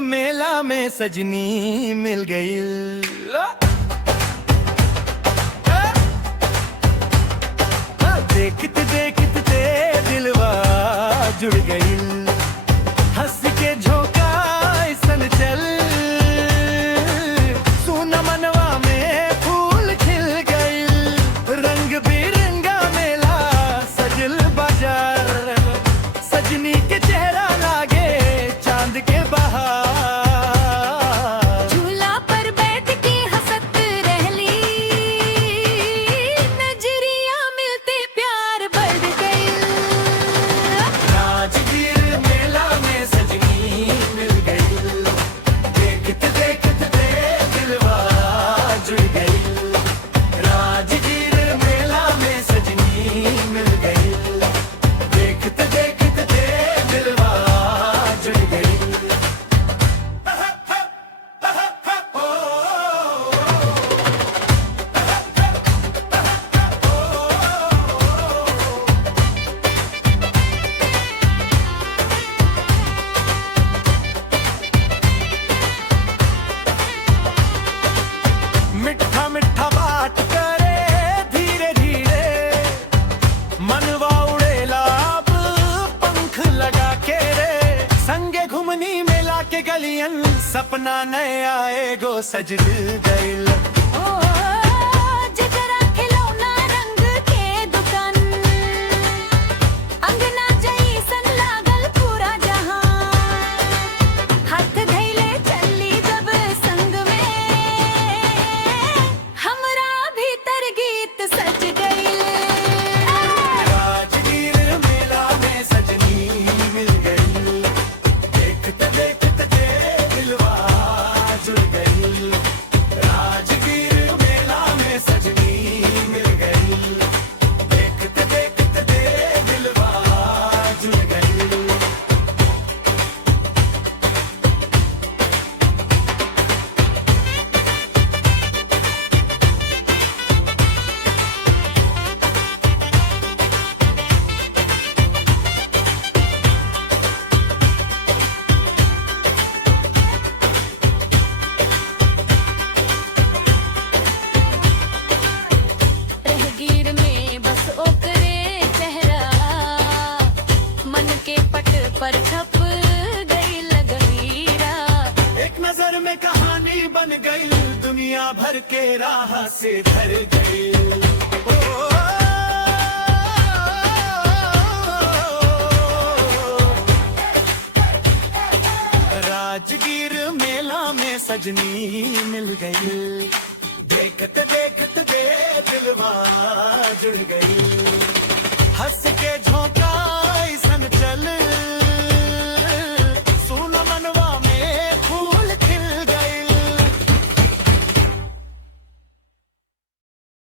मेला में सजनी मिल गई। देखते देखते दिलवा जुड़ गई। हंस के झोंका ऐसन चल, सुना मनवा में फूल खिल गई। रंग बिरंगा मेला सजल बाजार, सजनी के चेहरा लागे चांद के बहार। झूला पर बैठ के हंसत रहली, नजरिया मिलते प्यार बढ़ गई। राजगीर मेला में सजनी मिल गई। देखते देखते दिलवा जुड़ गई। राजगीर मेला में सजनी मिल गई। देखते देखते दिलवा जुड़ गई। मिठा मिठा बात करे धीरे धीरे, मनवा उड़ेला अब पंख लगा के रे। संगे घुमनी मेला के गलियन, सपना नए आए गो सजल गइल। जकरा खिलौना रंग के दुकान, अंगना जइसन लागल पूरा जहां। हाथ धइले चली जब संग में, हमरा भीतर गीत सज गइल। राजगीर मेला में सजनी मिल गई। देखते देखते दिलवा जुड़ गई। राजगीर मेला में सजनी मिल गई। देखते देखते दिलवा जुड़ गई। राहगीर में बस ओकरे चेहरा, मन के पट पर छप गई लगवीरा। एक नजर में कहानी बन गई, दुनिया भर के राह से भर गई। राजगीर मेला में सजनी मिल गई। देखते देखते दिलवा जुड़ गई। हंस के झोंका